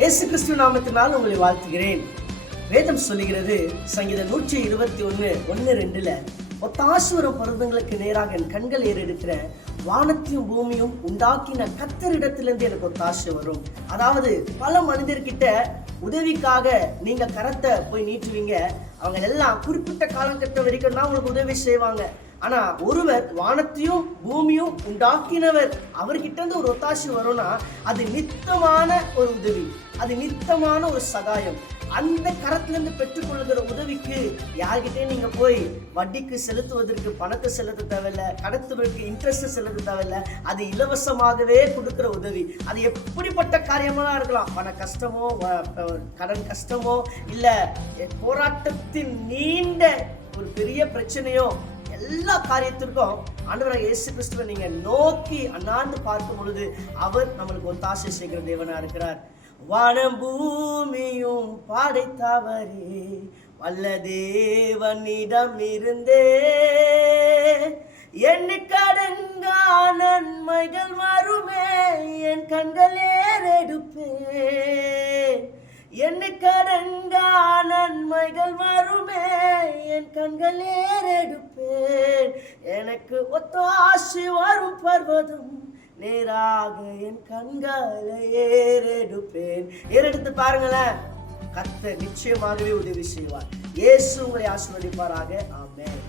இயேசு கிறிஸ்து நாமத்தினால் உங்களை வாழ்த்துகிறேன். வேதம் சொல்லுகிறது, சங்கீதம் 121:1-2, ஒத்தாசுவரம் பருவங்களுக்கு நேராக என் கண்கள் ஏறெடுக்கிற வானத்தையும் பூமியும் உண்டாக்கின கர்த்தரிடத்திலிருந்து எனக்கு ஒத்தாசை வரும். அதாவது பல மனிதர்கிட்ட உதவிக்காக நீங்க கரத்தை போய் நீட்டுவீங்க. அவங்க எல்லாம் குறிப்பிட்ட காலகட்ட வரைக்கும் தான் உங்களுக்கு உதவி செய்வாங்க. ஆனா ஒருவர் வானத்தையும் பூமியும் உண்டாக்கினவர், அவர்கிட்ட இருந்து ஒரு ஒத்தாசை வரும்னா அது நித்தமான ஒரு உதவி, அது நித்தமான ஒரு சகாயம். அந்த கரத்திலிருந்து பெற்றுக்கொள்கிற உதவிக்கு யார்கிட்டே நீங்க போய் வட்டிக்கு செலுத்துவதற்கு பணத்தை செலுத்த தேவையில்லை, கடத்துவதற்கு இன்ட்ரெஸ்ட் செலுத்த தேவையில்லை. அது இலவசமாகவே கொடுக்கிற உதவி. அது எப்படிப்பட்ட காரியமா இருக்கலாம், பண கஷ்டமோ, கடன் கஷ்டமோ, இல்ல போராட்டத்தின் நீண்ட ஒரு பெரிய பிரச்சனையோ, எல்லா காரியத்திற்கும் ஆண்டவராகிய இயேசு கிறிஸ்துவை நீங்க நோக்கி அண்ணாந்து பார்க்கும் பொழுது அவர் நம்மளுக்கு ஒத்தாசை செய்கிற தேவனா இருக்கிறார். வானம் பூமியும் படைத்தவரே, வல்ல தேவனிடம் இருந்தே எண்ணிக்கடங்கா நன்மைகள் வருமே, என் கண்கள் ஏறெடுப்பேன். எண்ணிக்கடங்கா நன்மைகள் வருமே, என் கண்கள் ஏறெடுப்பேன். எனக்கு ஒத்தாசை வரும் பர்வதம் நேராக என் கண்களை ஏறெடுப்பேன். ஏறெடுத்து பாருங்களேன், கர்த்தர் நிச்சயமாகவே உதவி செய்வார். இயேசு உங்களை ஆசீர்வதிப்பாராக. ஆமென்.